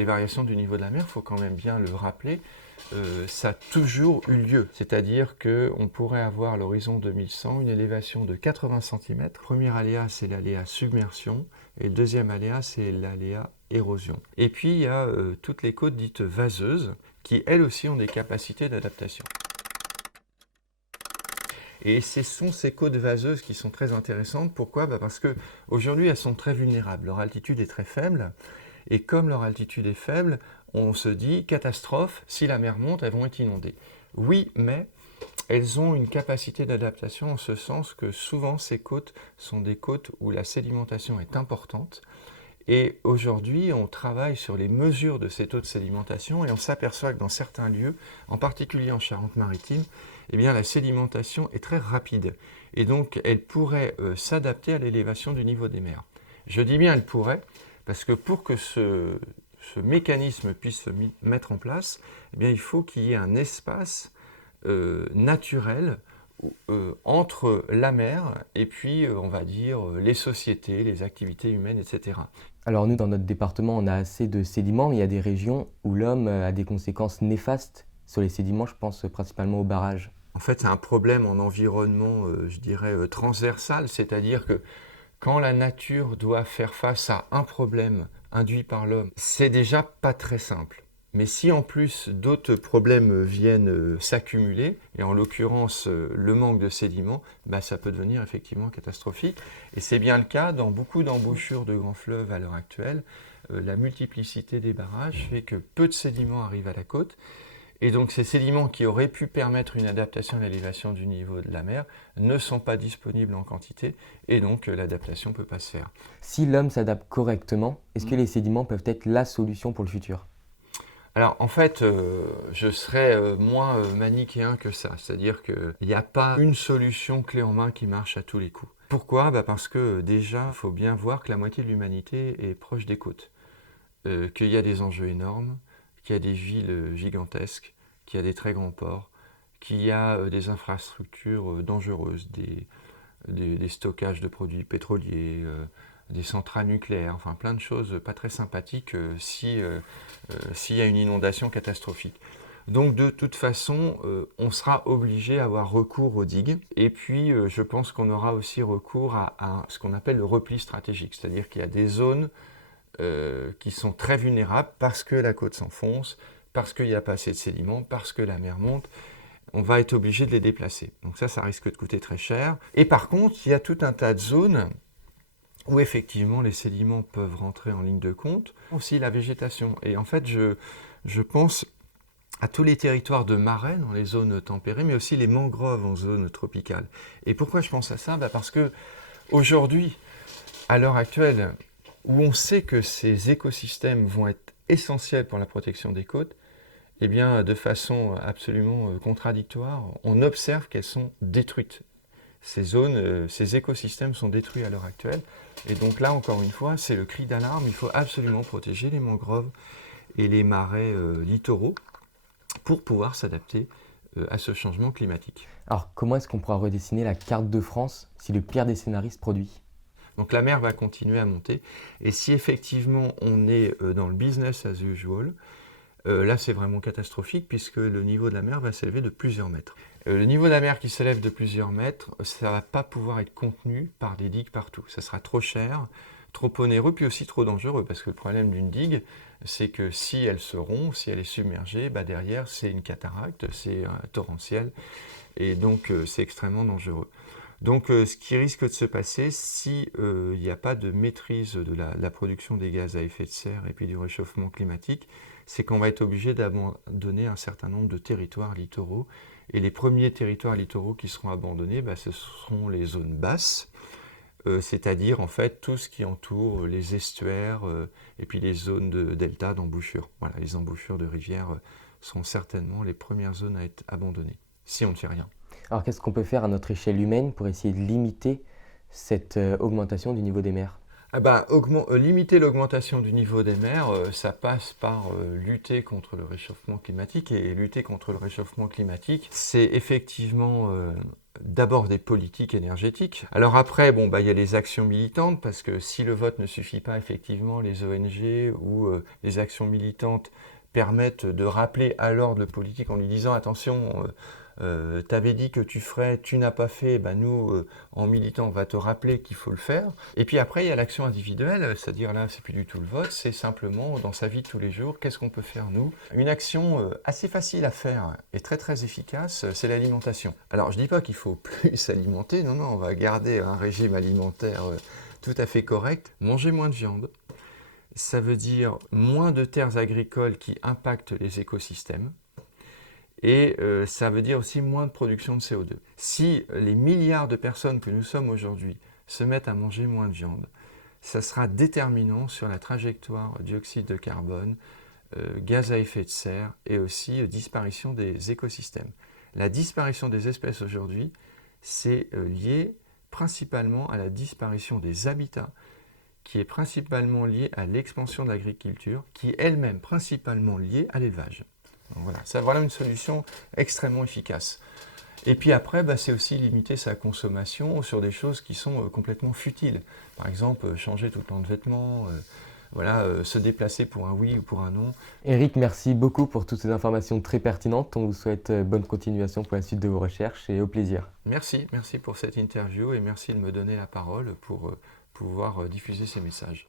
Les variations du niveau de la mer, il faut quand même bien le rappeler, ça a toujours eu lieu. C'est-à-dire qu'on pourrait avoir à l'horizon 2100 une élévation de 80 cm. Le premier aléa, c'est l'aléa submersion, et le deuxième aléa, c'est l'aléa érosion. Et puis, il y a toutes les côtes dites vaseuses, qui elles aussi ont des capacités d'adaptation. Et ce sont ces côtes vaseuses qui sont très intéressantes. Pourquoi? Parce qu'aujourd'hui, elles sont très vulnérables. Leur altitude est très faible. Et comme leur altitude est faible, on se dit, catastrophe, si la mer monte, elles vont être inondées. Oui, mais elles ont une capacité d'adaptation en ce sens que souvent ces côtes sont des côtes où la sédimentation est importante. Et aujourd'hui, on travaille sur les mesures de ces taux de sédimentation et on s'aperçoit que dans certains lieux, en particulier en Charente-Maritime, eh bien, la sédimentation est très rapide. Et donc, elle pourrait s'adapter à l'élévation du niveau des mers. Je dis bien elle pourrait, parce que pour que ce mécanisme puisse se mettre en place, eh bien, il faut qu'il y ait un espace naturel entre la mer et puis, on va dire, les sociétés, les activités humaines, etc. Alors nous, dans notre département, on a assez de sédiments, mais il y a des régions où l'homme a des conséquences néfastes sur les sédiments, je pense principalement aux barrages. En fait, c'est un problème en environnement, je dirais, transversal, c'est-à-dire que quand la nature doit faire face à un problème induit par l'homme, c'est déjà pas très simple. Mais si en plus d'autres problèmes viennent s'accumuler, et en l'occurrence le manque de sédiments, bah, ça peut devenir effectivement catastrophique. Et c'est bien le cas dans beaucoup d'embouchures de grands fleuves à l'heure actuelle. La multiplicité des barrages fait que peu de sédiments arrivent à la côte. Et donc ces sédiments qui auraient pu permettre une adaptation à l'élévation du niveau de la mer ne sont pas disponibles en quantité et donc l'adaptation ne peut pas se faire. Si l'homme s'adapte correctement, est-ce que les sédiments peuvent être la solution pour le futur? Alors en fait, je serais moins manichéen que ça, c'est-à-dire qu'il n'y a pas une solution clé en main qui marche à tous les coups. Pourquoi? Parce que déjà, il faut bien voir que la moitié de l'humanité est proche des côtes, qu'il y a des enjeux énormes, qu'il y a des villes gigantesques, qu'il y a des très grands ports, qu'il y a des infrastructures dangereuses, des stockages de produits pétroliers, des centrales nucléaires, enfin plein de choses pas très sympathiques s'il y a une inondation catastrophique. Donc de toute façon, on sera obligé à avoir recours aux digues. Et puis, je pense qu'on aura aussi recours à ce qu'on appelle le repli stratégique. C'est-à-dire qu'il y a des zones qui sont très vulnérables parce que la côte s'enfonce, parce qu'il n'y a pas assez de sédiments, parce que la mer monte. On va être obligé de les déplacer. Donc ça risque de coûter très cher. Et par contre, il y a tout un tas de zones où effectivement les sédiments peuvent rentrer en ligne de compte. Aussi la végétation. Et en fait, je pense à tous les territoires de marais dans les zones tempérées, mais aussi les mangroves en zone tropicale. Et pourquoi je pense à ça? Parce que aujourd'hui, à l'heure actuelle, où on sait que ces écosystèmes vont être essentiels pour la protection des côtes, eh bien, de façon absolument contradictoire, on observe qu'elles sont détruites. Ces zones, ces écosystèmes sont détruits à l'heure actuelle. Et donc là, encore une fois, c'est le cri d'alarme. Il faut absolument protéger les mangroves et les marais littoraux pour pouvoir s'adapter à ce changement climatique. Alors comment est-ce qu'on pourra redessiner la carte de France si le pire des scénarios se produit? Donc la mer va continuer à monter. Et si effectivement on est dans le business as usual, là, c'est vraiment catastrophique puisque le niveau de la mer va s'élever de plusieurs mètres. Le niveau de la mer qui s'élève de plusieurs mètres, ça ne va pas pouvoir être contenu par des digues partout. Ça sera trop cher, trop onéreux, puis aussi trop dangereux. Parce que le problème d'une digue, c'est que si elle se rompt, si elle est submergée, bah derrière, c'est une cataracte, c'est torrentiel. Et donc, c'est extrêmement dangereux. Donc, ce qui risque de se passer, si il n'y a pas de maîtrise de la production des gaz à effet de serre et puis du réchauffement climatique, c'est qu'on va être obligé d'abandonner un certain nombre de territoires littoraux. Et les premiers territoires littoraux qui seront abandonnés, bah, ce seront les zones basses, c'est-à-dire en fait tout ce qui entoure les estuaires et puis les zones de delta d'embouchure. Voilà, les embouchures de rivières sont certainement les premières zones à être abandonnées, si on ne fait rien. Alors qu'est-ce qu'on peut faire à notre échelle humaine pour essayer de limiter cette augmentation du niveau des mers? Limiter l'augmentation du niveau des mers, ça passe par lutter contre le réchauffement climatique. Et lutter contre le réchauffement climatique, c'est effectivement d'abord des politiques énergétiques. Alors après, bon, il y a les actions militantes, parce que si le vote ne suffit pas, effectivement, les ONG ou les actions militantes permettent de rappeler à l'ordre politique en lui disant attention, t'avais dit que tu ferais, tu n'as pas fait, nous, en militant, on va te rappeler qu'il faut le faire. Et puis après, il y a l'action individuelle, c'est-à-dire là, c'est plus du tout le vote, c'est simplement dans sa vie de tous les jours, qu'est-ce qu'on peut faire nous? Une action assez facile à faire et très très efficace, c'est l'alimentation. Alors je dis pas qu'il faut plus s'alimenter, non, on va garder un régime alimentaire tout à fait correct. Manger moins de viande, ça veut dire moins de terres agricoles qui impactent les écosystèmes. Et ça veut dire aussi moins de production de CO2. Si les milliards de personnes que nous sommes aujourd'hui se mettent à manger moins de viande, ça sera déterminant sur la trajectoire dioxyde de carbone, gaz à effet de serre et aussi disparition des écosystèmes. La disparition des espèces aujourd'hui, c'est lié principalement à la disparition des habitats, qui est principalement liée à l'expansion de l'agriculture, qui est elle-même principalement liée à l'élevage. Donc voilà, c'est vraiment une solution extrêmement efficace. Et puis après, c'est aussi limiter sa consommation sur des choses qui sont complètement futiles. Par exemple, changer tout le temps de vêtements, se déplacer pour un oui ou pour un non. Eric, merci beaucoup pour toutes ces informations très pertinentes. On vous souhaite bonne continuation pour la suite de vos recherches et au plaisir. Merci pour cette interview et merci de me donner la parole pour pouvoir diffuser ces messages.